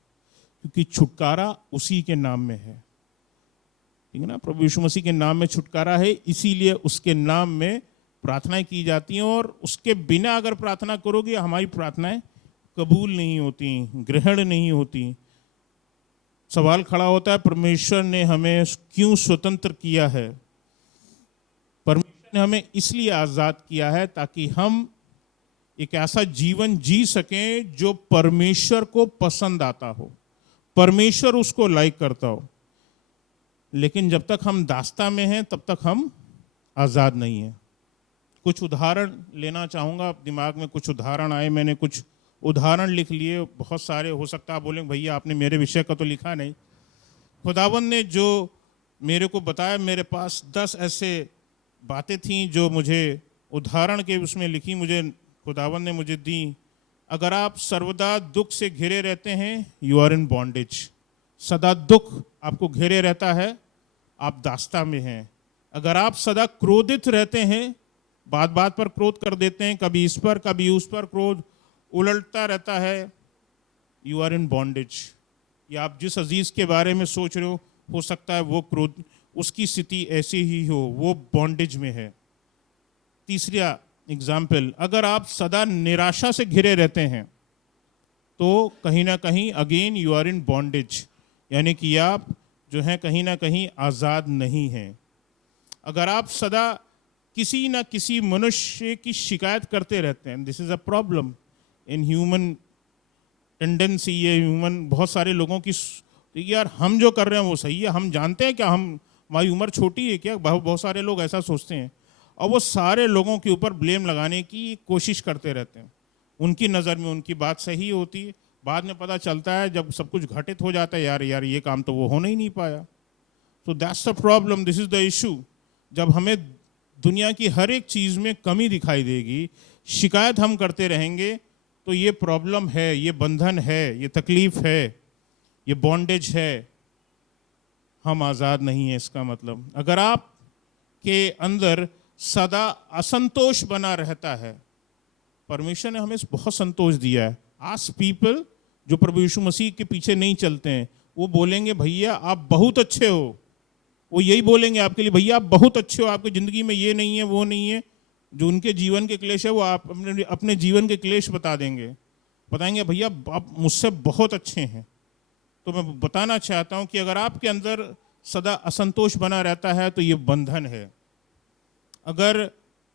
क्योंकि छुटकारा उसी के नाम में है, ठीक है ना। प्रभु यीशु मसीह के नाम में छुटकारा है, इसीलिए उसके नाम में प्रार्थनाएं की जाती हैं। और उसके बिना अगर प्रार्थना करोगे, हमारी प्रार्थनाएं कबूल नहीं होती, ग्रहण नहीं होती। सवाल खड़ा होता है, परमेश्वर ने हमें क्यों स्वतंत्र किया है? परमेश्वर ने हमें इसलिए आज़ाद किया है ताकि हम एक ऐसा जीवन जी सकें जो परमेश्वर को पसंद आता हो, परमेश्वर उसको लाइक करता हो। लेकिन जब तक हम दास्ता में हैं, तब तक हम आज़ाद नहीं हैं। कुछ उदाहरण लेना चाहूँगा, दिमाग में कुछ उदाहरण आए, मैंने कुछ उदाहरण लिख लिए। बहुत सारे हो सकता है आप बोलेंगे भैया आपने मेरे विषय का तो लिखा नहीं। खुदावंद ने जो मेरे को बताया, मेरे पास 10 ऐसे बातें थीं जो मुझे उदाहरण के उसमें लिखी, मुझे खुदावंद ने मुझे दी। अगर आप सर्वदा दुख से घिरे रहते हैं, यू आर इन बॉन्डेज। सदा दुख आपको घेरे रहता है, आप दास्ता में हैं। अगर आप सदा क्रोधित रहते हैं, बात बात पर क्रोध कर देते हैं, कभी इस पर कभी उस पर क्रोध उलटता रहता है, यू आर इन बॉन्डेज। या आप जिस अजीज के बारे में सोच रहे हो सकता है वो क्रोध, उसकी स्थिति ऐसी ही हो, वो बॉन्डेज में है। तीसरा एग्जाम्पल, अगर आप सदा निराशा से घिरे रहते हैं तो कहीं ना कहीं again you are in bondage, यानी कि आप जो हैं कहीं ना कहीं आज़ाद नहीं हैं। अगर आप सदा किसी ना किसी मनुष्य की शिकायत करते रहते हैं, this is a problem in human tendency. ये ह्यूमन बहुत सारे लोगों की यार हम जो कर रहे हैं वो सही है, हम जानते हैं क्या, हमारी उम्र छोटी है क्या, बहुत सारे लोग ऐसा सोचते हैं और वो सारे लोगों के ऊपर ब्लेम लगाने की कोशिश करते रहते हैं। उनकी नज़र में उनकी बात सही होती है, बाद में पता चलता है जब सब कुछ घटित हो जाता है, यार यार ये काम तो वो होना ही नहीं पाया। तो that's the problem, this is the issue. जब हमें दुनिया की हर एक चीज़ में कमी दिखाई देगी, शिकायत हम करते रहेंगे, तो ये प्रॉब्लम है, ये बंधन है, ये तकलीफ है, ये बॉन्डेज है। हम आज़ाद नहीं है इसका मतलब। अगर आप के अंदर सदा असंतोष बना रहता है, परमेश्वर ने हमें बहुत संतोष दिया है। आस्क पीपल जो प्रभु यीशु मसीह के पीछे नहीं चलते हैं, वो बोलेंगे भैया आप बहुत अच्छे हो, वो यही बोलेंगे आपके लिए, भैया आप बहुत अच्छे हो, आपकी ज़िंदगी में ये नहीं है वो नहीं है। जो उनके जीवन के क्लेश है वो आप अपने जीवन के क्लेश बता देंगे, बताएंगे भैया आप मुझसे बहुत अच्छे हैं। तो मैं बताना चाहता हूँ कि अगर आपके अंदर सदा असंतोष बना रहता है तो ये बंधन है। अगर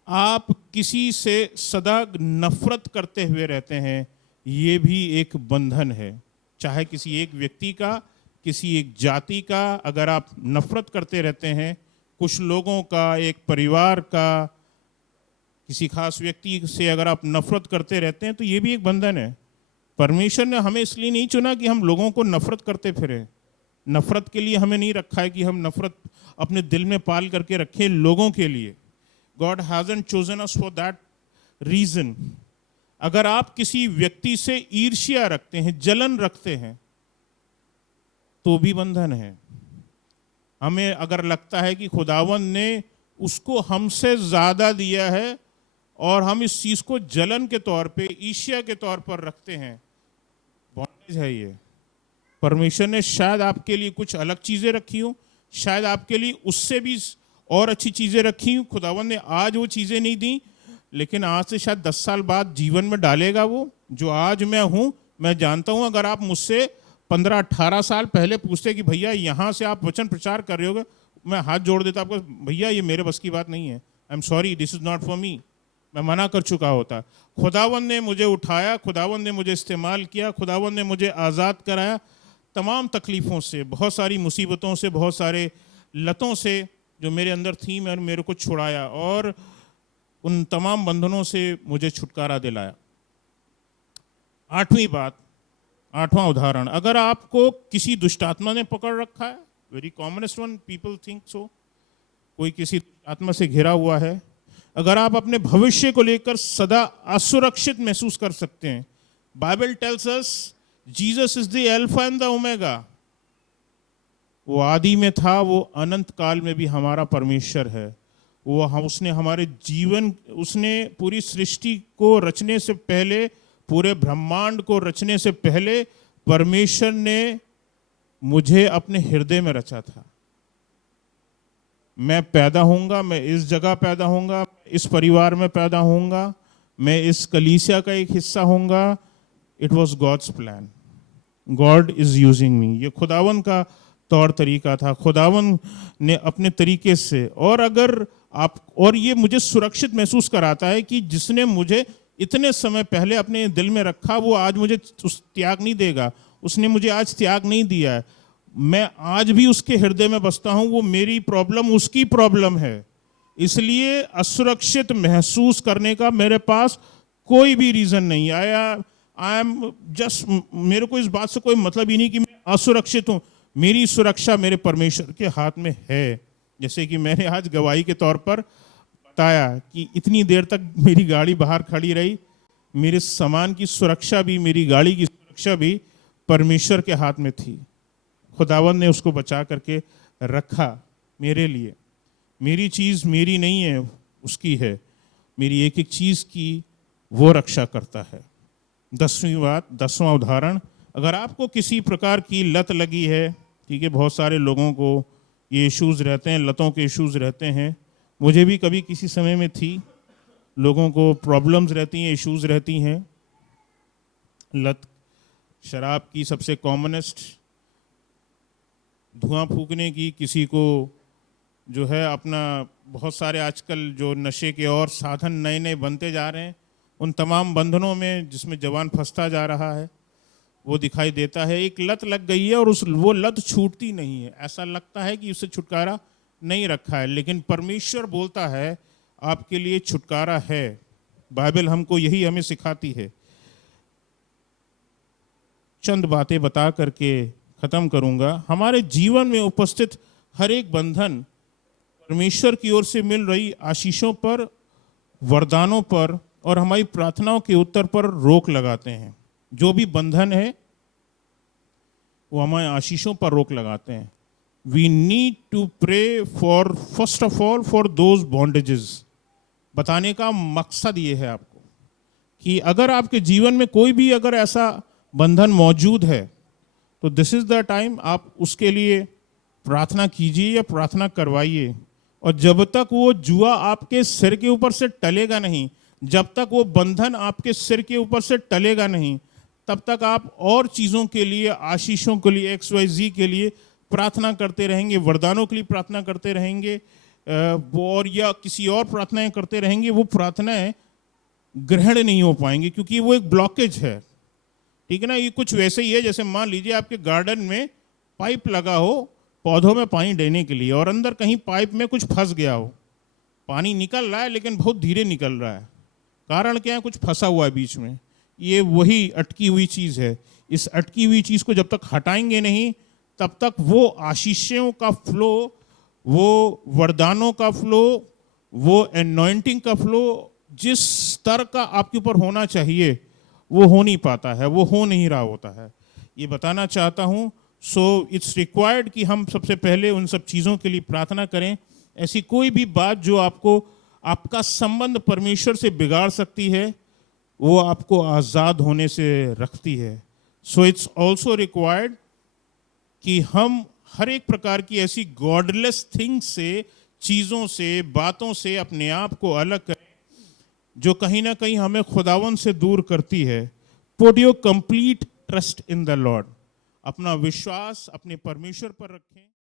आप किसी से सदा नफरत करते हुए रहते हैं, ये भी एक बंधन है। चाहे किसी एक व्यक्ति का, किसी एक जाति का, अगर आप नफरत करते रहते हैं, कुछ लोगों का, एक परिवार का, किसी खास व्यक्ति से अगर आप नफरत करते रहते हैं तो ये भी एक बंधन है। परमेश्वर ने हमें इसलिए नहीं चुना कि हम लोगों को नफरत करते फिरें। नफरत के लिए हमें नहीं रखा है कि हम नफरत अपने दिल में पाल करके रखें लोगों के लिए। God hasn't chosen us for that reason. अगर आप किसी व्यक्ति से ईर्ष्या रखते हैं, जलन रखते हैं, तो भी बंधन है। हमें अगर लगता है कि खुदावंद ने उसको हमसे ज्यादा दिया है और हम इस चीज को जलन के तौर पे, ईर्ष्या के तौर पर रखते हैं, बॉन्डेज है ये। परमेश्वर ने शायद आपके लिए कुछ अलग चीजें रखी हो, शायद आपके लिए उससे भी और अच्छी चीजें रखी हो। खुदावंद ने आज वो चीजें नहीं दी, लेकिन आज से शायद 10 साल बाद जीवन में डालेगा वो। जो आज मैं हूं, मैं जानता हूं अगर आप मुझसे 15-18 साल पहले पूछते कि भैया यहाँ से आप वचन प्रचार कर रहे हो, मैं हाथ जोड़ देता आपको, भैया ये मेरे बस की बात नहीं है, I am sorry, this is not for me, मैं मना कर चुका होता। खुदावंद ने मुझे उठाया, खुदावंद ने मुझे इस्तेमाल किया, खुदावंद ने मुझे आज़ाद कराया तमाम तकलीफ़ों से, बहुत सारी मुसीबतों से, बहुत सारे लतों से जो मेरे अंदर थी, मेरे को छुड़ाया और उन तमाम बंधनों से मुझे छुटकारा दिलाया। आठवीं बात, आठवां उदाहरण, अगर आपको किसी दुष्टात्मा ने पकड़ रखा है, very commonest one, people think so, कोई किसी आत्मा से घिरा हुआ है, अगर आप अपने भविष्य को लेकर सदा असुरक्षित महसूस कर सकते हैं, Bible tells us Jesus is the alpha and the omega. वो आदि में था, वो अनंत काल में भी हमारा परमेश्वर है। वो उसने हमारे जीवन, उसने पूरी सृष्टि को रचने से पहले, पूरे ब्रह्मांड को रचने से पहले परमेश्वर ने मुझे अपने हृदय में रचा था। मैं पैदा होऊंगा, मैं इस जगह पैदा होऊंगा, इस परिवार में पैदा होऊंगा, मैं इस कलीसिया का एक हिस्सा होऊंगा। It was God's plan, God is using me. ये खुदावन का तौर तरीका था, खुदावन ने अपने तरीके से। और अगर आप, और ये मुझे सुरक्षित महसूस कराता है कि जिसने मुझे इतने समय पहले अपने दिल में रखा, वो आज मुझे त्याग नहीं देगा। उसने मुझे आज त्याग नहीं दिया है, मैं आज भी उसके हृदय में बसता हूं। वो मेरी प्रॉब्लम उसकी प्रॉब्लम है, इसलिए असुरक्षित महसूस करने का मेरे पास कोई भी रीजन नहीं आया। आई एम जस्ट, मेरे को इस बात से कोई मतलब ही नहीं कि मैं असुरक्षित हूं। मेरी सुरक्षा मेरे परमेश्वर के हाथ में है। जैसे कि मैंने आज गवाही के तौर पर बताया कि इतनी देर तक मेरी गाड़ी बाहर खड़ी रही, मेरे सामान की सुरक्षा भी, मेरी गाड़ी की सुरक्षा भी परमेश्वर के हाथ में थी। खुदावंद ने उसको बचा करके रखा। मेरे लिए। मेरी चीज़ मेरी नहीं है, उसकी है। मेरी एक एक चीज़ की वो रक्षा करता है। 10वीं बात, 10वां उदाहरण, अगर आपको किसी प्रकार की लत लगी है, ठीक है, बहुत सारे लोगों को ये इश्यूज़ रहते हैं, लतों के इश्यूज़ रहते हैं, मुझे भी कभी किसी समय में थी। लोगों को प्रॉब्लम्स रहती हैं, इश्यूज़ रहती हैं। लत शराब की सबसे कॉमनेस्ट, धुआं फूकने की, किसी को जो है अपना, बहुत सारे आजकल जो नशे के और साधन नए नए बनते जा रहे हैं, उन तमाम बंधनों में जिसमें जवान फंसता जा रहा है, वो दिखाई देता है। एक लत लग गई है और वो लत छूटती नहीं है। ऐसा लगता है कि उससे छुटकारा नहीं रखा है, लेकिन परमेश्वर बोलता है आपके लिए छुटकारा है। बाइबल हमको यही हमें सिखाती है। चंद बातें बता करके खत्म करूंगा। हमारे जीवन में उपस्थित हर एक बंधन परमेश्वर की ओर से मिल रही आशीषों पर, वरदानों पर और हमारी प्रार्थनाओं के उत्तर पर रोक लगाते हैं। जो भी बंधन है वो हमारे आशीषों पर रोक लगाते हैं। We need to pray for, first of all, for those bondages. बताने का मकसद ये है आपको कि अगर आपके जीवन में कोई भी अगर ऐसा बंधन मौजूद है, तो दिस इज द टाइम आप उसके लिए प्रार्थना कीजिए या प्रार्थना करवाइए। और जब तक वो जुआ आपके सिर के ऊपर से टलेगा नहीं, जब तक वो बंधन आपके सिर के ऊपर से टलेगा नहीं, तब तक आप और चीज़ों के लिए, आशीषों के लिए, XYZ के लिए प्रार्थना करते रहेंगे, वरदानों के लिए प्रार्थना करते रहेंगे, और या किसी और प्रार्थनाएं करते रहेंगे। वो प्रार्थनाएं ग्रहण नहीं हो पाएंगी, क्योंकि वो एक ब्लॉकेज है। ठीक है ना? ये कुछ वैसे ही है जैसे मान लीजिए आपके गार्डन में पाइप लगा हो पौधों में पानी देने के लिए, और अंदर कहीं पाइप में कुछ फंस गया हो। पानी निकल रहा है लेकिन बहुत धीरे निकल रहा है। कारण क्या है? कुछ फंसा हुआ है बीच में। ये वही अटकी हुई चीज़ है। इस अटकी हुई चीज़ को जब तक हटाएंगे नहीं, तब तक वो आशीषों का फ्लो, वो वरदानों का फ्लो, वो एनॉइंटिंग का फ्लो जिस स्तर का आपके ऊपर होना चाहिए, वो हो नहीं पाता है, वो हो नहीं रहा होता है। ये बताना चाहता हूँ। सो इट्स रिक्वायर्ड कि हम सबसे पहले उन सब चीज़ों के लिए प्रार्थना करें। ऐसी कोई भी बात जो आपको, आपका संबंध परमेश्वर से बिगाड़ सकती है, वो आपको आज़ाद होने से रखती है। सो इट्स ऑल्सो रिक्वायर्ड कि हम हर एक प्रकार की ऐसी गॉडलेस थिंग्स से, चीज़ों से, बातों से अपने आप को अलग करें जो कहीं ना कहीं हमें खुदावन से दूर करती है। Put your complete trust in the Lord. अपना विश्वास अपने परमेश्वर पर रखें।